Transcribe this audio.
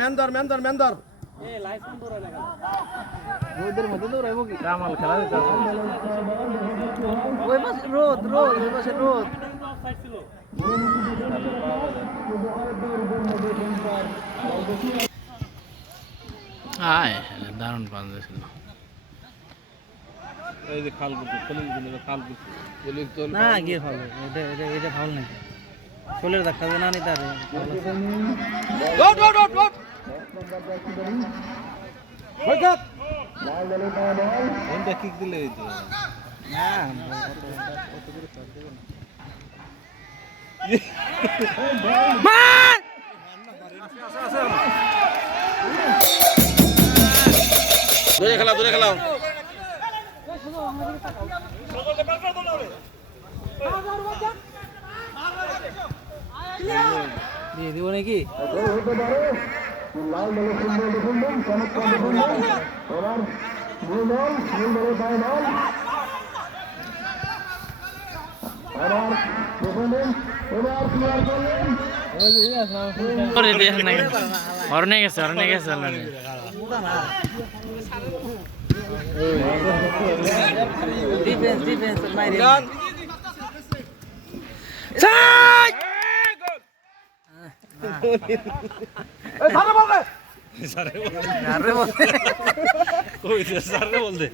মেন্দর মেন্দর মেন্দর রোদের মধ্যে দৌড়াইবো কি কামাল খেলা দিতে ওই পাশে রোদ রোদ ওই পাশে রোদ আয় দারুণ পাস দিয়েছিল এই যে খাল গুলো খাল গুলো না গিয়ে ফাউল এটা ফাউল নাকি শোলের দেখা যায় না নি তার ডট ডট ডট ডট হঠাৎ কোনটা কিক দিলে এই তো না মার দূরে খেলাও দিয়ে দিব নাকি অরনে গেছে ডিফেন্স ডিফেন্স মাইরে সারে বল দে